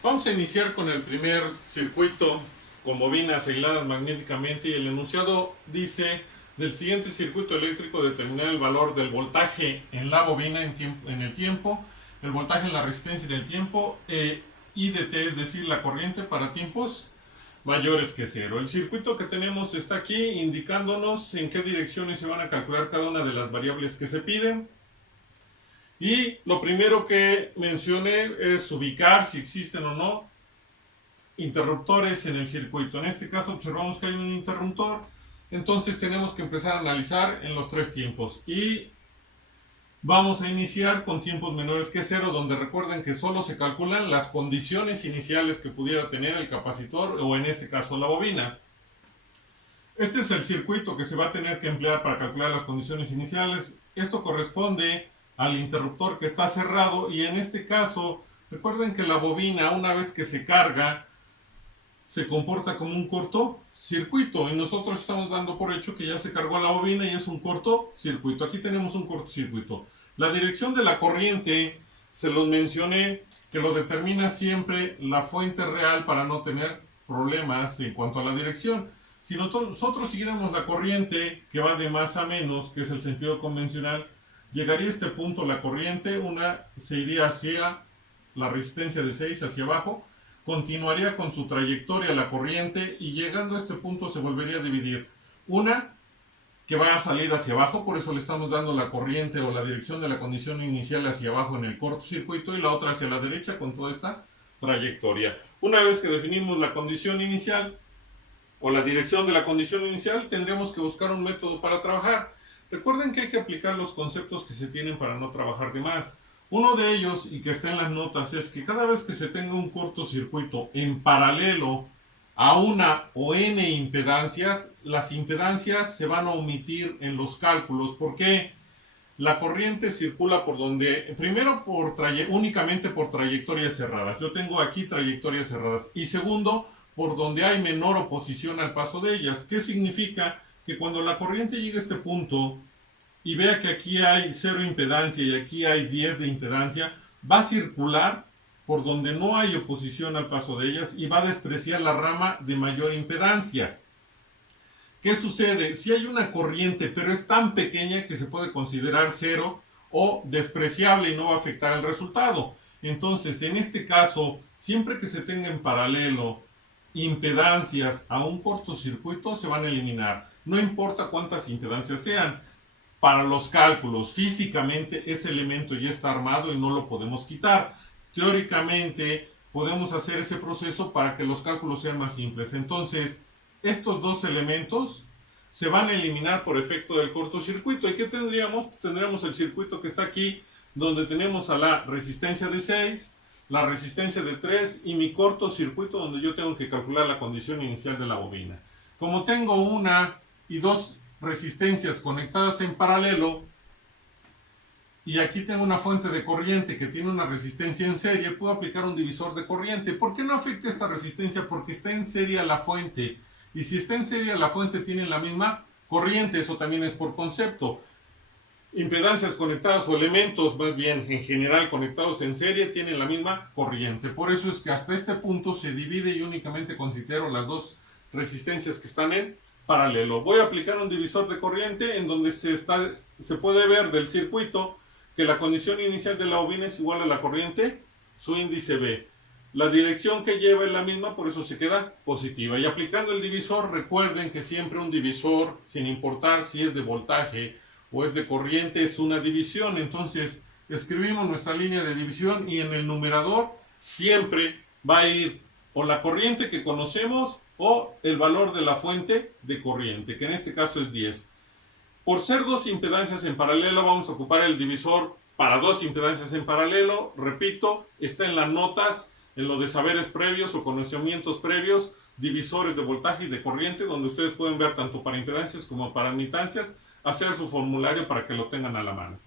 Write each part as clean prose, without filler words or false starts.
Vamos a iniciar con el primer circuito con bobinas aisladas magnéticamente y el enunciado dice: del siguiente circuito eléctrico determinar el valor del voltaje en la bobina en el tiempo, el voltaje en la resistencia del tiempo I de T, es decir, la corriente para tiempos mayores que cero. El circuito que tenemos está aquí indicándonos en qué direcciones se van a calcular cada una de las variables que se piden. Y lo primero que mencioné es ubicar si existen o no interruptores en el circuito. En este caso observamos que hay un interruptor, entonces tenemos que empezar a analizar en los tres tiempos. Y vamos a iniciar con tiempos menores que cero, donde recuerden que solo se calculan las condiciones iniciales que pudiera tener el capacitor o en este caso la bobina. Este es el circuito que se va a tener que emplear para calcular las condiciones iniciales. Esto corresponde al interruptor que está cerrado y en este caso recuerden que la bobina, una vez que se carga, se comporta como un cortocircuito y nosotros estamos dando por hecho que ya se cargó la bobina y es un cortocircuito. Aquí tenemos un cortocircuito. La dirección de la corriente, se los mencioné, que lo determina siempre la fuente real para no tener problemas en cuanto a la dirección. Si nosotros siguiéramos la corriente que va de más a menos, que es el sentido convencional, llegaría a este punto la corriente, una se iría hacia la resistencia de 6 hacia abajo, continuaría con su trayectoria la corriente y llegando a este punto se volvería a dividir. Una que va a salir hacia abajo, por eso le estamos dando la corriente o la dirección de la condición inicial hacia abajo en el cortocircuito, y la otra hacia la derecha con toda esta trayectoria. Una vez que definimos la condición inicial o la dirección de la condición inicial, tendremos que buscar un método para trabajar. Recuerden que hay que aplicar los conceptos que se tienen para no trabajar de más. Uno de ellos, y que está en las notas, es que cada vez que se tenga un cortocircuito en paralelo a una o n impedancias, las impedancias se van a omitir en los cálculos. ¿Por qué? La corriente circula por donde, primero únicamente por trayectorias cerradas. Yo tengo aquí trayectorias cerradas. Y segundo, por donde hay menor oposición al paso de ellas. ¿Qué significa? Que cuando la corriente llegue a este punto y vea que aquí hay 0 impedancia y aquí hay 10 de impedancia, va a circular por donde no hay oposición al paso de ellas y va a despreciar la rama de mayor impedancia. ¿Qué sucede? Si hay una corriente, pero es tan pequeña que se puede considerar cero o despreciable y no va a afectar el resultado. Entonces, en este caso, siempre que se tenga en paralelo impedancias a un cortocircuito, se van a eliminar. No importa cuántas impedancias sean. Para los cálculos, físicamente ese elemento ya está armado y no lo podemos quitar. Teóricamente podemos hacer ese proceso para que los cálculos sean más simples. Entonces, estos dos elementos se van a eliminar por efecto del cortocircuito. ¿Y qué tendríamos? Tendríamos el circuito que está aquí, donde tenemos a la resistencia de 6, la resistencia de 3 y mi cortocircuito, donde yo tengo que calcular la condición inicial de la bobina. Como tengo una y dos resistencias conectadas en paralelo, y aquí tengo una fuente de corriente que tiene una resistencia en serie, puedo aplicar un divisor de corriente. ¿Por qué no afecta esta resistencia? Porque está en serie a la fuente. Y si está en serie a la fuente, tiene la misma corriente. Eso también es por concepto. Impedancias conectadas o elementos, más bien en general conectados en serie, tienen la misma corriente. Por eso es que hasta este punto se divide y únicamente considero las dos resistencias que están en paralelo. Voy a aplicar un divisor de corriente en donde se puede ver del circuito que la condición inicial de la bobina es igual a la corriente, su índice B. La dirección que lleva es la misma, por eso se queda positiva. Y aplicando el divisor, recuerden que siempre un divisor, sin importar si es de voltaje o es de corriente, es una división. Entonces, escribimos nuestra línea de división y en el numerador siempre va a ir o la corriente que conocemos o el valor de la fuente de corriente, que en este caso es 10. Por ser dos impedancias en paralelo, vamos a ocupar el divisor para dos impedancias en paralelo. Repito, está en las notas, en lo de saberes previos o conocimientos previos, divisores de voltaje y de corriente, donde ustedes pueden ver tanto para impedancias como para admitancias, hacer su formulario para que lo tengan a la mano.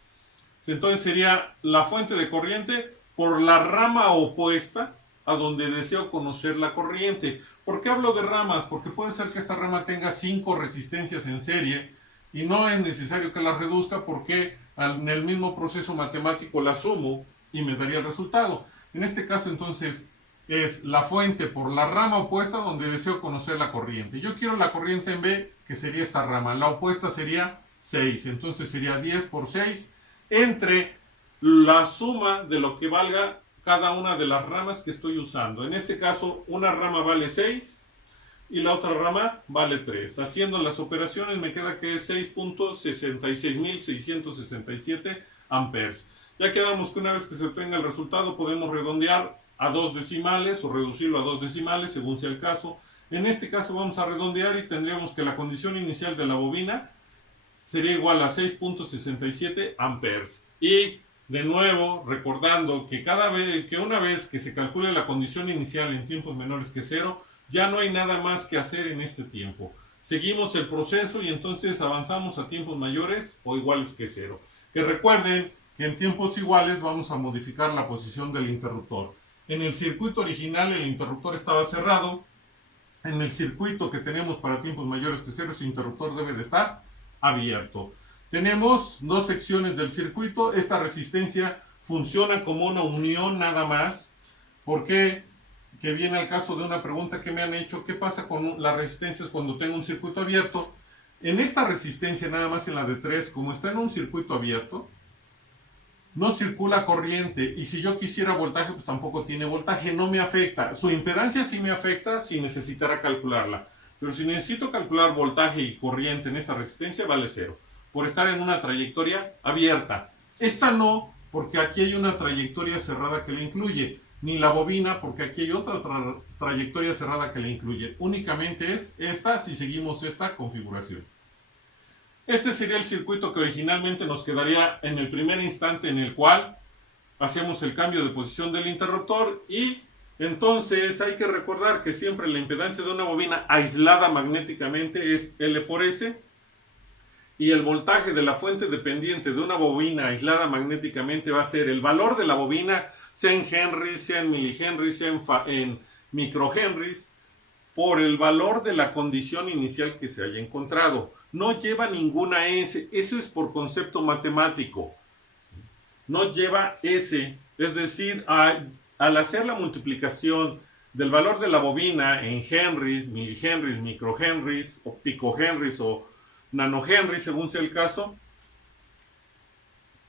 Entonces sería la fuente de corriente por la rama opuesta a donde deseo conocer la corriente. ¿Por qué hablo de ramas? Porque puede ser que esta rama tenga 5 resistencias en serie y no es necesario que las reduzca porque en el mismo proceso matemático las sumo y me daría el resultado. En este caso entonces es la fuente por la rama opuesta donde deseo conocer la corriente. Yo quiero la corriente en B, que sería esta rama. La opuesta sería 6. Entonces sería 10 por 6 entre la suma de lo que valga cada una de las ramas que estoy usando. En este caso, una rama vale 6 y la otra rama vale 3. Haciendo las operaciones me queda que es 6.66667 amperes. Ya quedamos que una vez que se obtenga el resultado podemos redondear a 2 decimales o reducirlo a 2 decimales según sea el caso. En este caso vamos a redondear y tendríamos que la condición inicial de la bobina sería igual a 6.67 amperes. Y de nuevo, recordando que una vez que se calcule la condición inicial en tiempos menores que 0, ya no hay nada más que hacer en este tiempo. Seguimos el proceso y entonces avanzamos a tiempos mayores o iguales que 0. Que recuerden que en tiempos iguales vamos a modificar la posición del interruptor. En el circuito original el interruptor estaba cerrado. En el circuito que tenemos para tiempos mayores que 0, ese interruptor debe de estar abierto. Tenemos dos secciones del circuito. Esta resistencia funciona como una unión nada más. ¿Por qué? Que viene al caso de una pregunta que me han hecho. ¿Qué pasa con las resistencias cuando tengo un circuito abierto? En esta resistencia, nada más en la de 3, como está en un circuito abierto, no circula corriente, y si yo quisiera voltaje, pues tampoco tiene voltaje, no me afecta. Su impedancia sí me afecta si necesitara calcularla, pero si necesito calcular voltaje y corriente en esta resistencia, vale 0, por estar en una trayectoria abierta. Esta no, porque aquí hay una trayectoria cerrada que la incluye, ni la bobina, porque aquí hay otra trayectoria cerrada que la incluye. Únicamente es esta si seguimos esta configuración. Este sería el circuito que originalmente nos quedaría en el primer instante en el cual hacemos el cambio de posición del interruptor, y entonces hay que recordar que siempre la impedancia de una bobina aislada magnéticamente es L por S, y el voltaje de la fuente dependiente de una bobina aislada magnéticamente va a ser el valor de la bobina, sea en henrys, sea en milihenrys, sea en microhenrys, por el valor de la condición inicial que se haya encontrado. No lleva ninguna S, eso es por concepto matemático. No lleva S, es decir, al hacer la multiplicación del valor de la bobina en henrys, milihenrys, microhenrys, o picohenrys o nanohenrys, según sea el caso,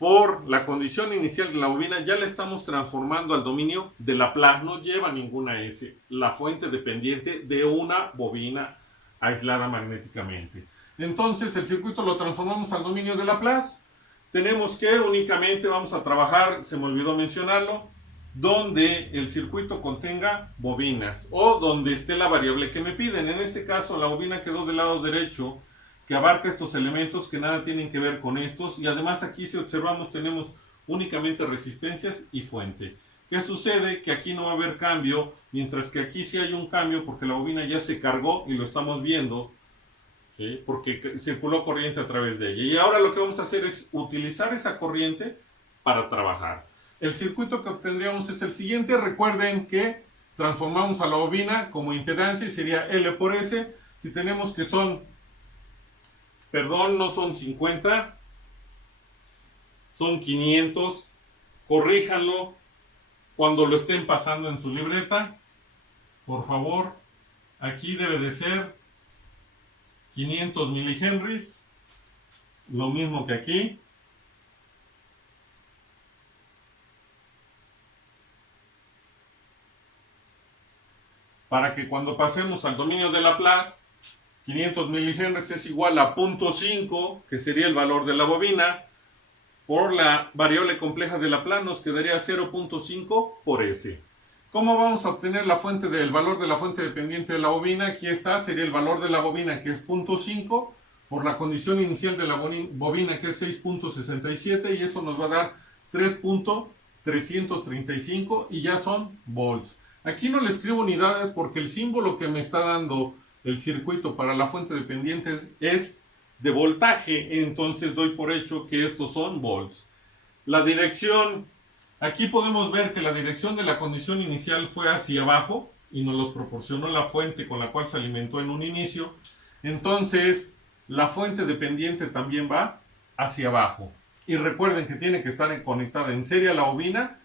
por la condición inicial de la bobina, ya la estamos transformando al dominio de Laplace. No lleva ninguna S, la fuente dependiente de una bobina aislada magnéticamente. Entonces el circuito lo transformamos al dominio de Laplace. Tenemos que únicamente vamos a trabajar, se me olvidó mencionarlo, donde el circuito contenga bobinas o donde esté la variable que me piden. En este caso la bobina quedó del lado derecho, que abarca estos elementos que nada tienen que ver con estos, y además aquí, si observamos, tenemos únicamente resistencias y fuente. ¿Qué sucede? Que aquí no va a haber cambio, mientras que aquí sí hay un cambio porque la bobina ya se cargó y lo estamos viendo, ¿sí? Porque circuló corriente a través de ella. Y ahora lo que vamos a hacer es utilizar esa corriente para trabajar. El circuito que obtendríamos es el siguiente. Recuerden que transformamos a la bobina como impedancia y sería L por S. Si tenemos que no son 50, son 500, corríjanlo cuando lo estén pasando en su libreta, por favor. Aquí debe de ser 500 milihenrys, lo mismo que aquí. Para que cuando pasemos al dominio de Laplace, 500 milihenrys es igual a 0.5, que sería el valor de la bobina, por la variable compleja de Laplace nos quedaría 0.5 por S. ¿Cómo vamos a obtener el valor de la fuente dependiente de la bobina? Aquí está, sería el valor de la bobina, que es 0.5, por la condición inicial de la bobina, que es 6.67, y eso nos va a dar 3.335, y ya son volts. Aquí no le escribo unidades porque el símbolo que me está dando el circuito para la fuente dependiente es de voltaje, entonces doy por hecho que estos son volts. La dirección, aquí podemos ver que la dirección de la condición inicial fue hacia abajo y nos los proporcionó la fuente con la cual se alimentó en un inicio. Entonces la fuente dependiente también va hacia abajo, y recuerden que tiene que estar conectada en serie a la bobina,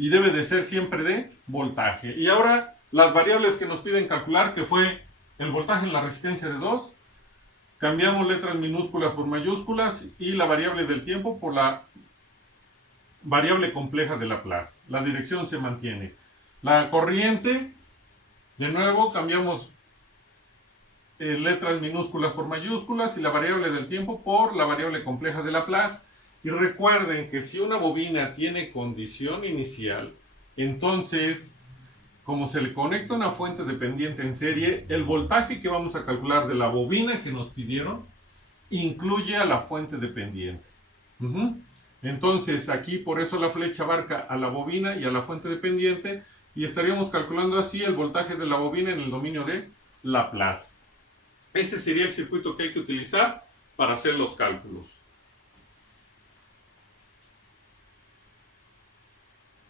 y debe de ser siempre de voltaje. Y ahora las variables que nos piden calcular, que fue el voltaje en la resistencia de 2, cambiamos letras minúsculas por mayúsculas y la variable del tiempo por la variable compleja de Laplace. La dirección se mantiene. La corriente, de nuevo, cambiamos letras minúsculas por mayúsculas y la variable del tiempo por la variable compleja de Laplace. Y recuerden que si una bobina tiene condición inicial, entonces, como se le conecta una fuente dependiente en serie, el voltaje que vamos a calcular de la bobina que nos pidieron incluye a la fuente dependiente. Entonces, aquí por eso la flecha abarca a la bobina y a la fuente dependiente, y estaríamos calculando así el voltaje de la bobina en el dominio de Laplace. Ese sería el circuito que hay que utilizar para hacer los cálculos.